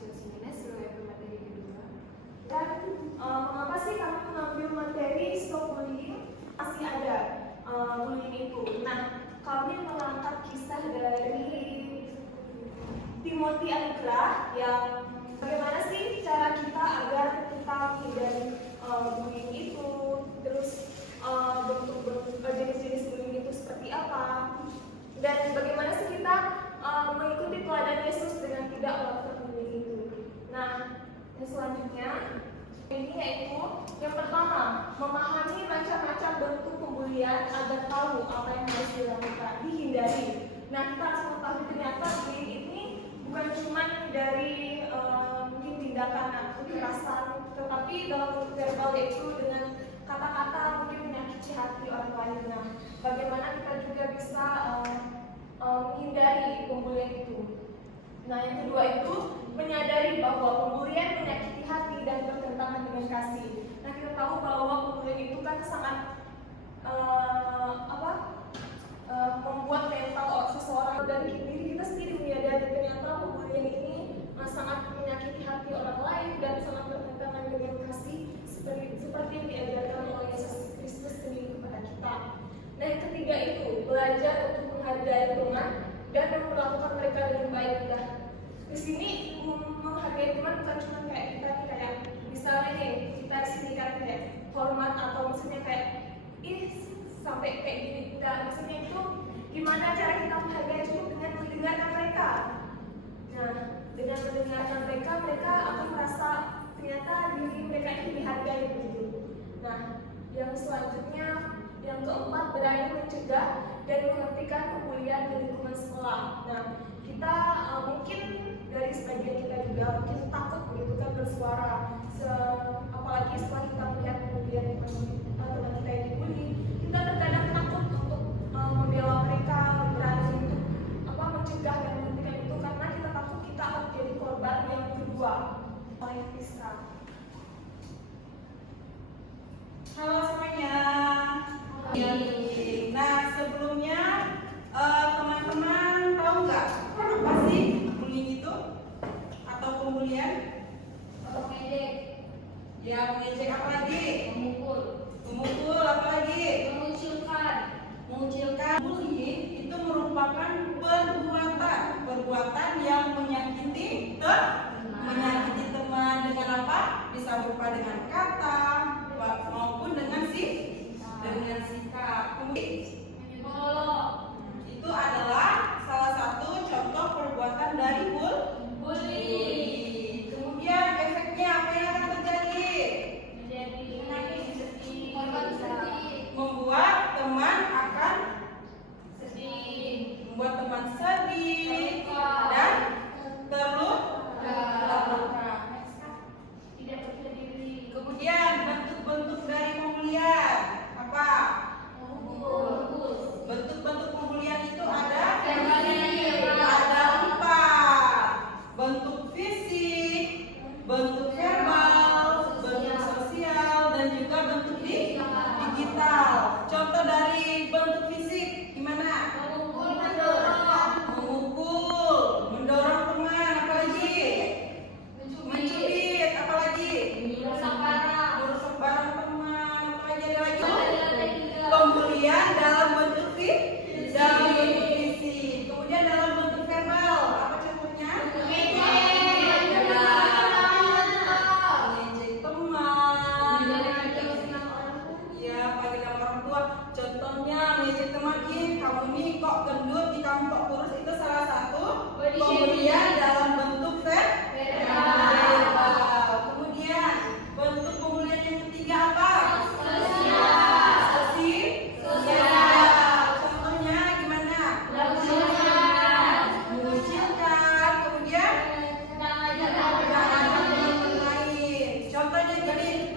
materi kedua. Dan mengapa sih kami mengambil materi stop bullying? Masih ada bullying itu. Nah, kami mengangkat kisah dari Timothy Anugrah yang bagaimana sih cara kita agar kita menghindari bullying itu, terus jenis-jenis bullying itu seperti apa, dan bagaimana sih kita mengikuti teladan Yesus dengan tidak melakukan bullying itu. Nah, yang selanjutnya ini yaitu yang pertama, memahami macam-macam bentuk pembulian agar tahu apa yang harus dilakukan, dihindari. Nah, kita harus mengetahui ternyata bullying ini bukan cuma dari mungkin tindakan atau kekerasan, tetapi dalam bentuk verbal, yaitu dengan kata-kata mungkin menyakiti hati orang lain. Nah, bagaimana kita juga bisa menghindari pembulian itu. Nah, yang kedua itu menyadari bahwa pembulian menyakiti hati dan bertentangan dengan kasih. Nah, kita tahu bahwa pembulian itu kan sangat membuat mental seseorang, dan diri kita sendiri menyadari ternyata pembulian ini sangat menyakiti hati orang lain dan sangat bertentangan dengan kasih seperti yang diajarkan oleh Yesus Kristus sendiri kepada kita. Nah, yang ketiga itu belajar untuk menghargai teman dan memperlakukan mereka dengan baik. Nah, di sini menghargai teman bukan cuma kayak kita nih, kayak misalnya nih kita di sini kan kayak hormat atau maksudnya kayak sampai kayak gini. Nah, maksudnya itu gimana cara kita menghargai itu dengan mendengarkan mereka. Nah, dengan mendengarkan mereka, mereka akan merasa ternyata diri mereka itu dihargai begitu. Nah, yang selanjutnya, yang keempat, berani mencegah dan menghentikan pembulian di lingkungan sekolah. Nah, kita mungkin dari sebagian kita juga mungkin takut begitu kan bersuara, apalagi setelah kita melihat pembulian teman kita yang dibully, kita terkadang takut untuk membela mereka, berani untuk mencegah dan menghentikan itu, karena kita takut kita akan menjadi korban yang kedua oleh Kristus. Halo semuanya. Nah, sebelumnya teman-teman tahu nggak apa sih bullying itu atau pembulian? Mengejek. Ya, mengejek, apa lagi? Memukul, apa lagi? mengucilkan. Bullying itu merupakan perbuatan yang menyakiti teman dengan apa? Bisa berupa dengan kata maupun dengan sikap. Itu adalah salah satu contoh perbuatan dari bullying. Kemudian efeknya apa yang akan terjadi? Membuat teman sedih dan terluka. Kemudian bentuk-bentuk dari pembulian apa? Bentuk-bentuk pembulian itu ada 4. Bentuk fisik, bentuk verbal, bentuk sosial, dan juga bentuk digital. Contoh dari bentuk fisik gimana? Memukul, mendorong teman, apalagi? Mencubit, apalagi? Merusak barang teman, apalagi ada lagi? Pembulian dalam bentuk fisik. Kemudian dalam bentuk verbal, apa contohnya? Mengejek teman. Ya, panggil nama orang tua. Contohnya mengejek teman, kamu nih kok gendut, kamu kok kurus, itu salah satu pembulian dalam bentuk verbal. Kemudian bentuk pembulian yang ketiga apa? Contohnya gimana? Mengucilkan. Kemudian contohnya gini.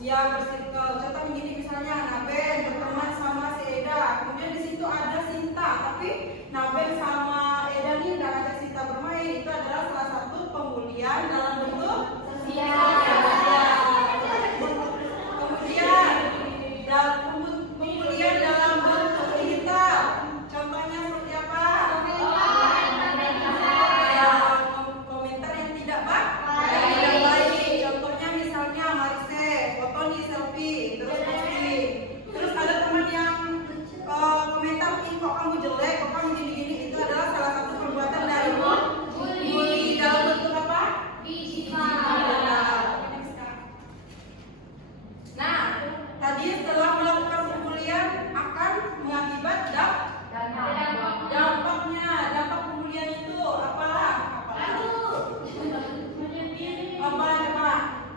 Ya, bersirkel. Contohnya gini, misalnya Naben berteman sama si Eda. Kemudian di situ ada Sinta, tapi Naben sama Eda nih nggak ada Sinta bermain. Itu adalah salah satu pembulian dalam bentuk sosial. Kemudian pembulian dalam bentuk digital. Contohnya seperti apa? Ya, komentar yang tidak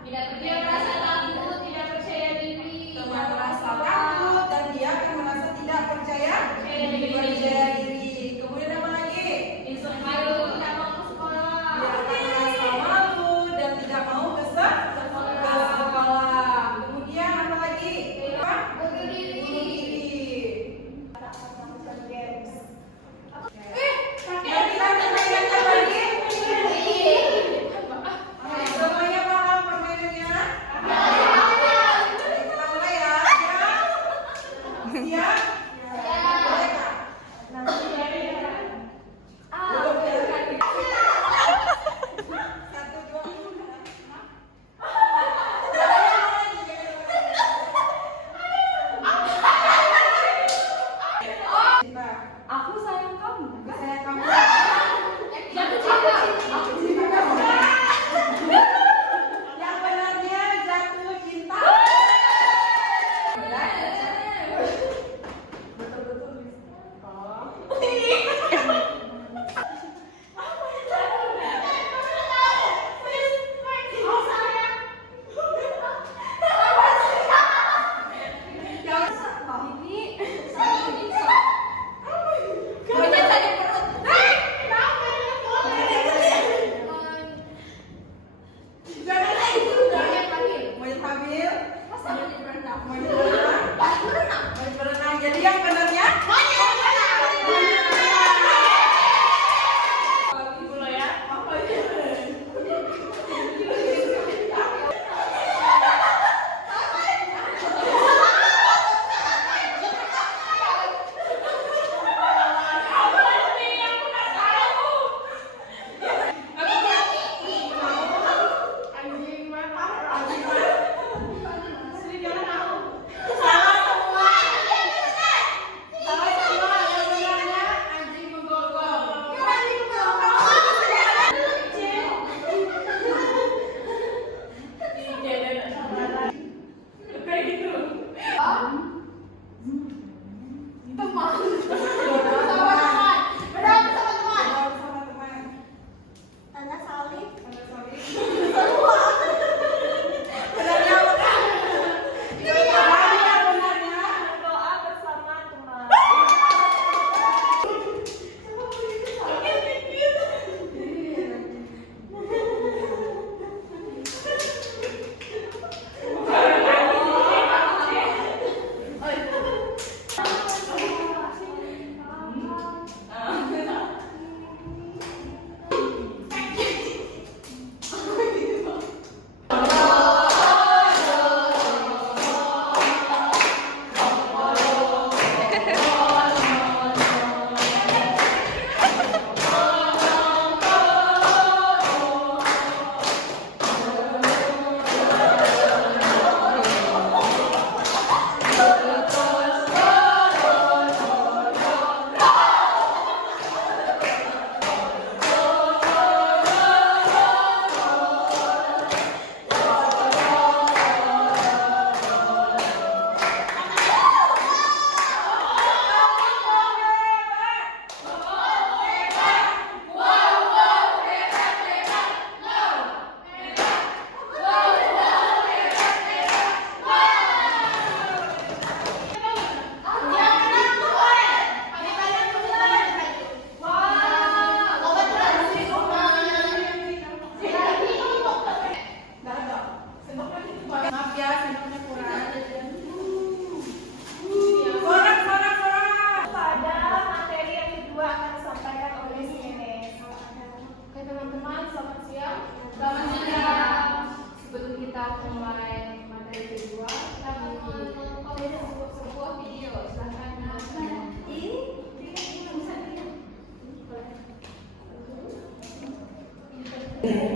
Dia merasa takut, tidak percaya diri. Teman merasa takut dan dia akan merasa tidak percaya diri. Kemudian apa lagi? Malu, tidak mau ke sekolah. Dia akan merasa malu dan tidak mau ke sekolah. Kemudian apa lagi? Bunuh diri. Semuanya paham permainannya? Kita mulai ya. Siap? Mulai, Kak. Satu, dua, Cinta. Aku sayang kamu. Saya kamu. Jatuh cinta. Yang benarnya jatuh cinta. Betul-betul. Oh. Monyet hamil. Monyet berenang. Jadi yang benarnya salah semua. Salah semua. Yang benarnya anjing menggonggong. Bersama teman. Tanda salib. Benarnya apa? Benarnya. Doa bersama teman. Maaf ya, sendoknya kurang. Sorak. Pada materi yang kedua akan disampaikan oleh CNS. Oke teman-teman, selamat siang. Selamat siang. Sebelum kita mulai materi kedua, kita mau sebuah video. Silahkan menonton.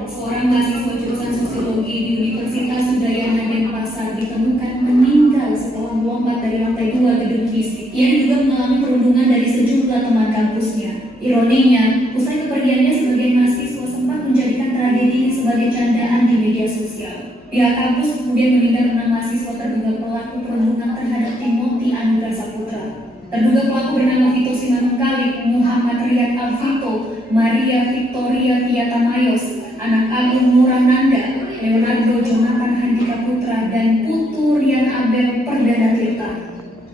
Seorang mahasiswa jurusan sosiologi di Universitas Udayana Denpasar ditemukan meninggal setelah melompat dari lantai 2 gedung fisik. Ia diduga mengalami perundungan dari sejumlah teman kampusnya. Ironinya, usai kepergiannya sebagai mahasiswa sempat menjadikan tragedi ini sebagai candaan di media sosial. Pihak kampus kemudian menindak 6 mahasiswa terduga pelaku perundungan terhadap Timothy Anugrah Saputra. Terduga pelaku bernama Vito Simanungkalit, Muhammad Riyad Alvito, Maria Victoria Viatamayos, anak Agung Murah Nanda, Leonardo Jonathan Handika Putra, dan Putu Rian Abel Perdana Tirta.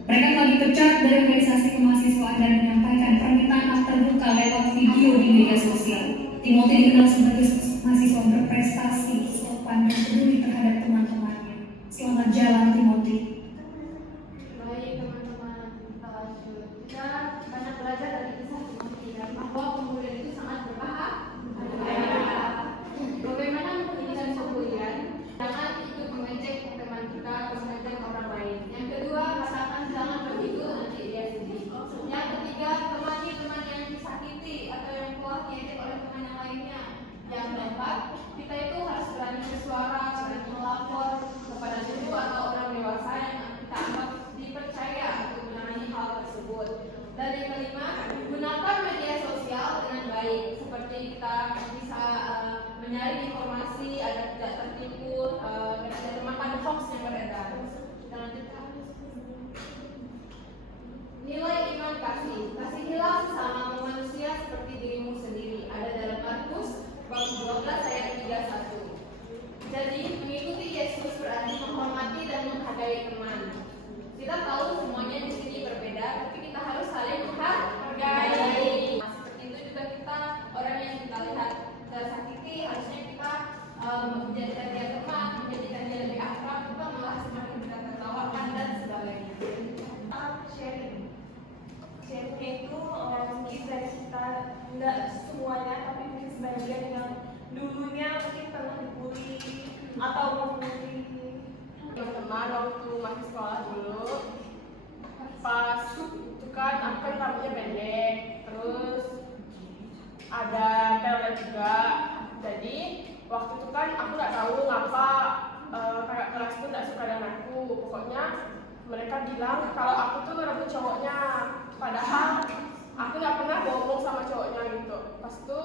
Mereka telah dipecat dari organisasi kemahasiswaan dan menyampaikan permintaan maaf terbuka lewat video di media sosial. Timothy dikenal sebagai mahasiswa berprestasi, sopan, dan peduli terhadap teman-temannya. Selamat jalan, Timothy. Baik teman-teman, kita lanjut. Kita banyak belajar dari kisah Timothy dan bahwa pembulian itu sangat berbahaya. Bagaimana menghentikan pembulian? Jangan ikut mengejek teman kita atau mengejek orang lain. Yang kedua, katakan jangan begitu, nanti dia sedih. Yang ketiga, temani teman yang disakiti atau yang telah diejek oleh teman yang lainnya. Yang keempat, kita itu harus berani bersuara, berani melapor kepada guru atau orang dewasa yang kita anggap dipercaya untuk menangani hal tersebut. Dan yang kelima, gunakan media sosial dengan baik, seperti kita bisa menyaring informasi agar tidak tertipu dan tidak termakan hoax yang beredar. Kita lanjutkan. Nilai iman kasih. Kasihilah sesama manusia seperti dirimu sendiri. Ada dalam Markus bab 12 ayat 31. Jadi mengikuti Yesus berarti menghormati dan menghargai teman. Kita tahu semuanya di sini berbeda, tapi kita harus saling menghargai. Seperti itu juga kita, orang yang kita lihat tersakiti, harusnya kita menjadikan dia teman, menjadikan dia lebih akrab, kita malah semakin kita tertawakan dan sebagainya. Sharingnya itu mungkin dari kita nggak semuanya, tapi mungkin sebagian yang dulunya mungkin pernah dibully atau membuli. Teman-teman, waktu masih sekolah dulu, pas itu kan aku kan rambutnya pendek, terus ada telolet juga. Jadi waktu itu kan aku nggak tahu ngapa kakak kelas itu nggak suka dengan aku. Pokoknya mereka bilang kalau aku tuh ngerebut cowoknya, padahal aku nggak pernah ngomong sama cowoknya gitu. Pas itu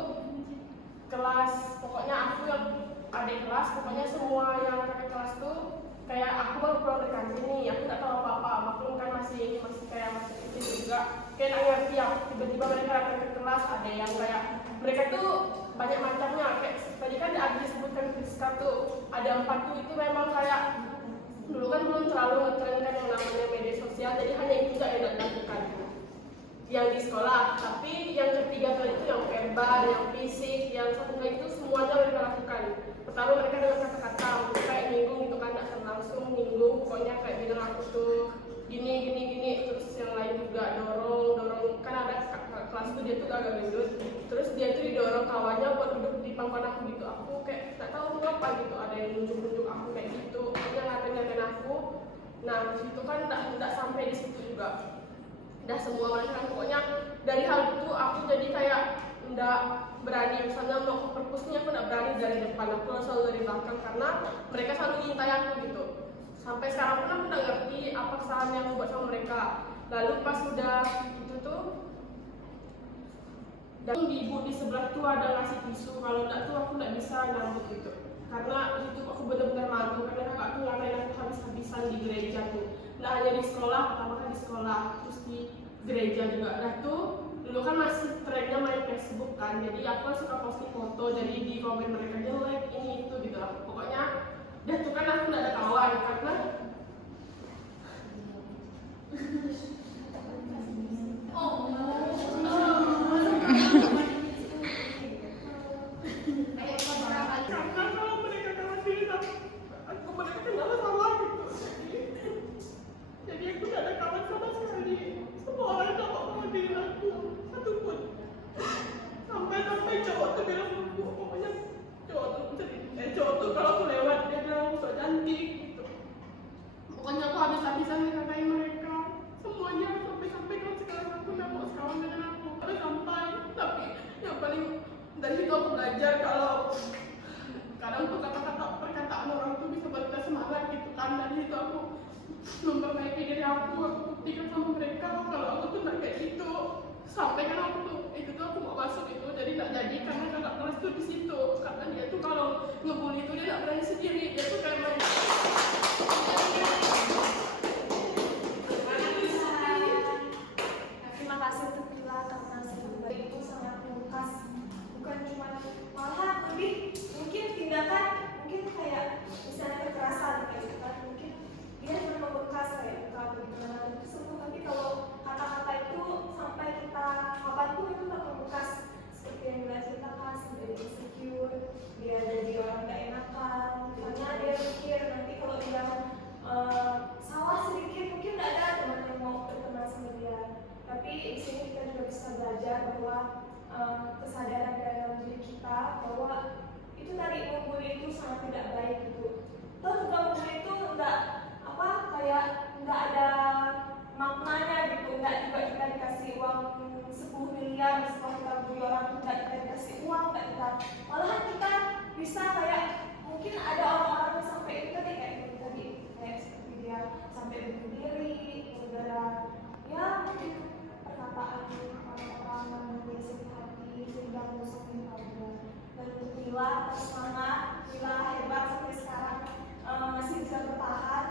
kelas, pokoknya aku yang adik kelas, pokoknya semua yang kakak kelas tuh kayak aku baru pulang dari kantin nih, aku nggak tahu apa-apa, maklum kan masih kayak masih kecil juga, kayak nggak ngerti ya. Tiba-tiba mereka datang ke kelas, ada yang kayak mereka tuh banyak macamnya, kayak tadi kan ada disebutkan Friska tuh, ada 4 tuh, itu memang kayak dulu kan belum terlalu ngetren kan yang namanya media sosial, jadi hanya itu saja yang dilakukan yang di sekolah. Tapi yang ketiga kali itu yang verbal, yang fisik, yang satu lagi itu semuanya mereka lakukan. Pertama mereka dengan kata-kata kayak nyinggung gitu kan, tidak langsung nyinggung, pokoknya kayak bilang aku tuh gini, terus yang lain juga dorong, kan ada kelas tuh dia tuh agak gendut, terus dia tuh didorong kawannya buat duduk di pangkuan aku gitu. Aku kayak nggak tahu kenapa gitu, ada yang nunjuk aku kayak gitu, pokoknya ngatain aku. Nah situ kan nggak sampai di situ juga, udah semua mereka, pokoknya dari hal itu aku jadi kayak nggak berani, misalnya mau ke perpusnya aku nggak berani dari depan, aku selalu dari belakang karena mereka selalu ngintai aku gitu. Sampai sekarang pun aku nggak ngerti apa kesalahan yang aku buat sama mereka. Lalu pas udah itu tuh, dan di ibu di sebelah tuh ada ngasih tisu, kalau enggak tuh aku nggak bisa nyambut gitu. Karena itu aku benar-benar malu, karena kakak tuh ngatain aku habis-habisan di gereja tuh. Nggak hanya di sekolah, pertama kan di sekolah, terus di gereja juga. Nah tuh dulu kan masih trennya main Facebook kan, jadi aku kan suka posting foto, jadi di komen mereka jelek ini itu gitu lah. Pokoknya dah tuh kan aku nggak ada kawan karena karena kalau mereka kalah diri aku mereka kenal sama gitu. Jadi aku nggak ada kawan sama sekali. Semua orang gak mau ngadilin aku satupun. Sampai cowok tuh bilang aku, pokoknya cowok tuh kalau aku lewat dia bilang aku sok cantik gitu. Pokoknya aku habis-habisan ngatain mereka semuanya, sampai kan sekarang aku nggak mau sekawan dengan aku. Sampai, tapi yang paling dari situ aku belajar kalau kadang tuh perkataan orang tuh bisa buat kita semangat gitu kan. Dari situ aku memperbaiki diri aku buktikan sama mereka kalau aku tuh nggak kayak gitu. Sampai kan aku tuh itu tuh aku mau masuk itu, jadi nggak jadi karena kakak kelas tuh di situ. Karena dia tuh kalau ngebully itu dia nggak berani sendiri, dia tuh kayak main. Terima kasih untuk Vila karena sebenarnya itu sangat lukas, bukan cuma malah lebih mungkin tindakan mungkin kayak alhamdulillah atas semangat Mila hebat sampai sekarang masih bisa bertahan.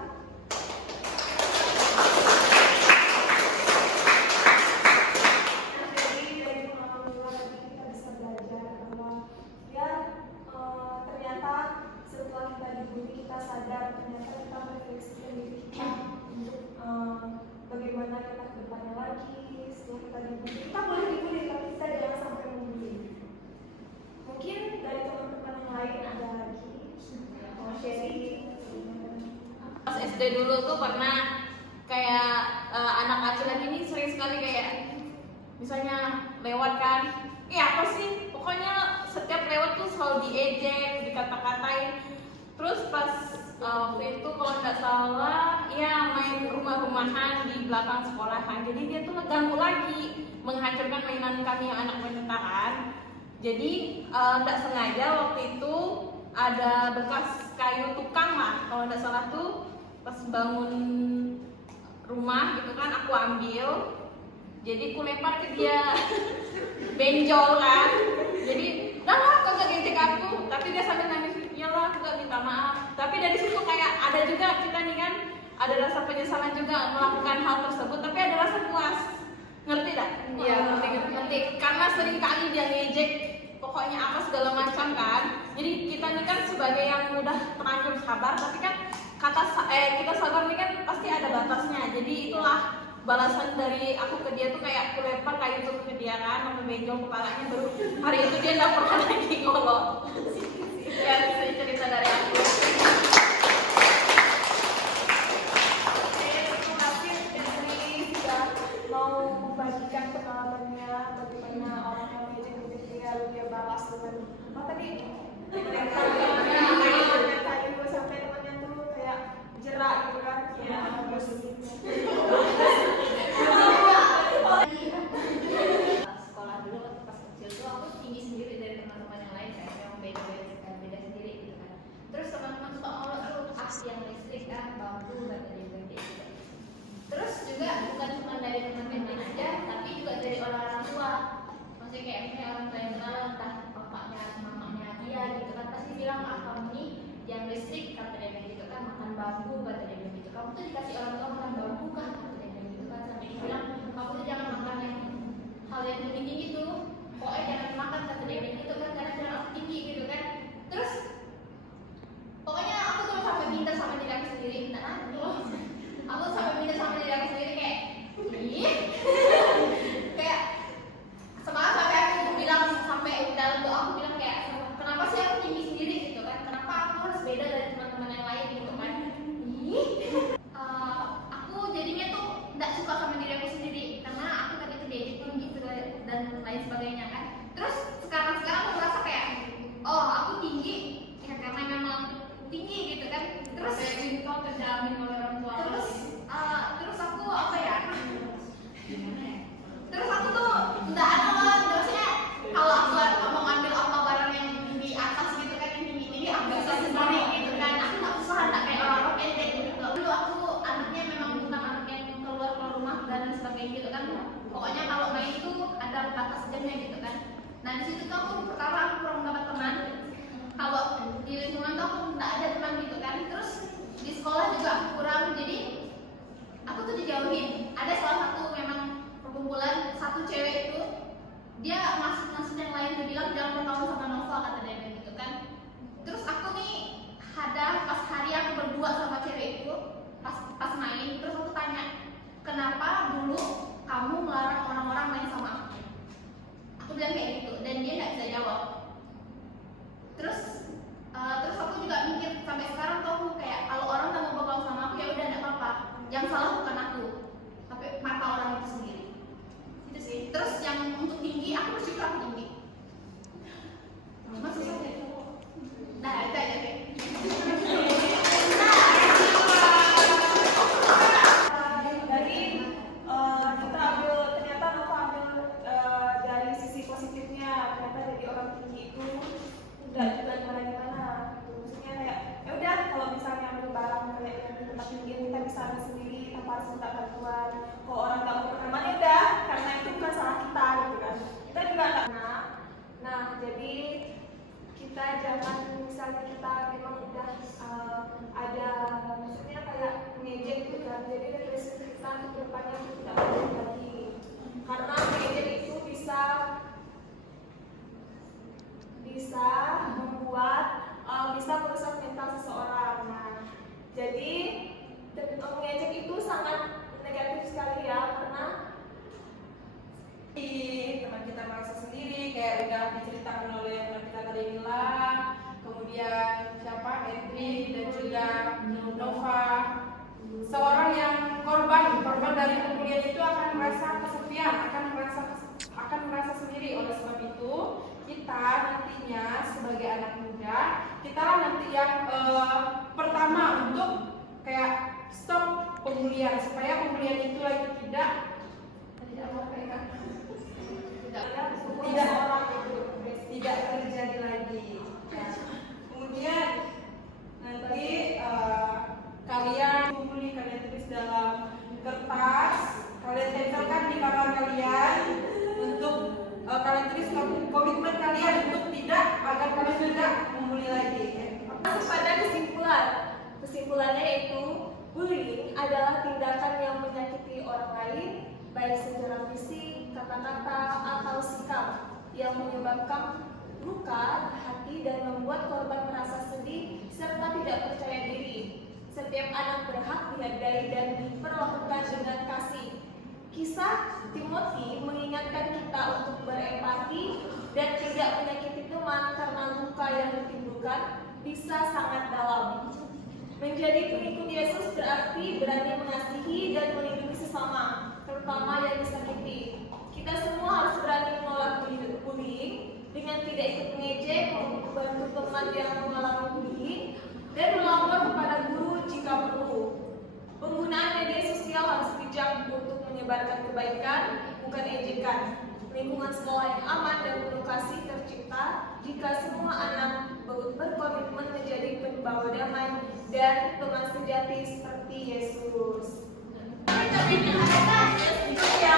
Jadi dari pengalaman Mila tadi kita bisa belajar bahwa ya ternyata setelah kita dibully kita sadar ternyata kita merefleksikan diri kita untuk bagaimana kita ke depannya lagi. Setelah kita dibully, kita boleh dibully tapi kita jangan sampai membully. Mungkin dari teman-teman yang lain ada lagi mau sharing. Pas SD dulu tuh pernah kayak anak acuan ini sering sekali kayak misalnya lewat kan, apa sih? Pokoknya setiap lewat tuh selalu diejek, dikata-katain. Terus pas waktu itu kalau nggak salah, ya main rumah-rumahan di belakang sekolahan. Jadi dia tuh ngeganggu lagi, menghancurkan mainan kami yang anak wanita kan. Jadi nggak sengaja waktu itu ada bekas kayu tukang lah, kalau nggak salah tuh pas bangun rumah gitu kan aku ambil. Jadi ku lempar ke dia, benjol kan. Jadi dah lah kagak ngejek aku, tapi dia sambil nangis, iyalah aku gak minta maaf. Tapi dari situ kayak ada juga kita nih kan ada rasa penyesalan juga melakukan hal tersebut, tapi ada rasa puas. Ngerti tak? Iya, ngerti. Karena sering kali dia ngejek pokoknya apa segala macam kan. Jadi kita nih kan sebagai yang udah terlanjur sabar, tapi kan kita sabar nih kan pasti ada batasnya. Jadi itulah balasan dari aku ke dia tuh kayak aku lempar kayu itu ke dia kan, sampai benjol kepalanya, baru hari itu dia nggak pernah lagi ngolok. Ya, cerita dari aku. Terima kasih Fitri sudah mau membagikan pengalamannya bagaimana orang yang ngejek-ngejek dia balas dengan apa tadi? Kayu sampai temannya tuh kayak jerak gitu kan? Ya, bagus gitu. Sekolah dulu waktu pas kecil tuh aku tinggi sendiri dari teman-teman yang lain kayak yang beda sendiri gitu kan. Terus teman-teman suka ngolok tuh yang listrik kan, bambu kata dia gede gitu. Terus juga bukan cuma dari teman-teman aja, tapi juga dari orang-orang tua. Maksudnya kayak misalnya orang tua yang kenal entah bapaknya, mamanya dia gitu kan, pasti bilang kamu nih yang listrik kata dia gitu kan, makan bambu kata dia gitu. Kamu tuh dikasih orang tua makan bambu kan kata dia gitu kan, sampai dia bilang kamu tuh jangan makan yang hal yang tinggi gitu, pokoknya jangan makan kata dia gitu kan, karena jangan aku tinggi gitu kan. Terus pokoknya aku tuh sampai minta sama diri aku sendiri, minta aku sampai minta sama diri aku sendiri kayak kayak semangat sampai aku bilang, sampai dalam doa aku bilang kayak kenapa sih aku tinggi sendiri gitu kan, kenapa aku harus beda dari teman-teman yang lain gitu kan. Aku jadinya tuh nggak suka sama diri aku sendiri karena aku tadi tuh diejek tinggi dan lain sebagainya kan. Terus sekarang aku merasa kayak aku tinggi ya karena memang tinggi gitu kan. Terus itu terjamin oleh orang tua. Terus aku apa ya? Terus aku tuh nggak ada lah, maksudnya kalau aku mau ngambil apa barang yang di atas gitu kan, yang tinggi aku bisa sendiri gitu kan. Aku nggak usah nggak kayak orang pendek gitu. Dulu aku anaknya memang bukan anak yang keluar rumah dan sebagainya gitu kan. Pokoknya kalau main itu ada batas jamnya gitu kan. Nah di situ tuh aku pertama aku kurang dapat teman. Kalau di lingkungan tuh aku nggak ada teman gitu kan. Terus di sekolah juga aku kurang, jadi aku tuh dijauhin. Ada salah satu memang perkumpulan, satu cewek itu dia maksud yang lain, dia bilang jangan berkawan sama Nova kata dia gitu kan. Terus aku nih ada pas hari aku berdua sama cewek itu pas main, terus aku tanya kenapa dulu kamu melarang orang-orang main sama aku bilang kayak gitu, dan dia nggak bisa jawab. Terus aku juga mikir sampai sekarang tuh aku kayak kalau orang nggak mau berkawan sama aku ya udah nggak apa-apa, yang salah bukan aku tapi mata orang itu sendiri. Itu sih. Terus yang untuk tinggi aku bersyukur aku tinggi. Masih saja. Nah itu aja deh. Dari kita ternyata Nova ambil dari sisi positifnya, ternyata jadi orang tinggi itu nggak juga gimana-gimana. Maksudnya kayak ya udah kalau misalnya ambil barang kayak yang di tempat tinggi kita bisa ambil sendiri tanpa harus minta bantuan. Kalau orang nggak mau berteman ya udah, karena itu bukan salah kita gitu kan. Kita juga nggak. Nah jadi kita seorang yang korban dari pembulian itu akan merasa kesepian, akan merasa sendiri. Oleh sebab itu, kita nantinya sebagai anak muda, kita nanti yang pertama untuk kayak stop pembulian supaya pembulian itu lagi tidak terjadi lagi. Nah, kemudian nanti kalian kumpuli, kalian tulis dalam kertas, kalian tempelkan di kamar kalian untuk kalian tulis komitmen kalian untuk agar kalian tidak membuli lagi. Masuk pada kesimpulannya yaitu bullying adalah tindakan yang menyakiti orang lain, baik secara fisik, kata-kata, atau sikap yang menyebabkan luka hati dan membuat korban merasa sedih serta tidak percaya diri. Setiap anak berhak dihargai dan diperlakukan dengan kasih. Kisah Timothy mengingatkan kita untuk berempati dan tidak menyakiti teman karena luka yang ditimbulkan bisa sangat dalam. Menjadi pengikut Yesus berarti berani mengasihi dan melindungi sesama, terutama yang disakiti. Kita semua harus berani menolak bullying dengan tidak ikut mengejek, membantu teman yang mengalami bullying, dan melapor kepada guru jika perlu. Penggunaan media sosial harus bijak untuk menyebarkan kebaikan, bukan ejekan. Lingkungan sekolah yang aman dan penuh kasih tercipta jika semua anak berkomitmen menjadi pembawa damai dan teman sejati seperti Yesus. Ya,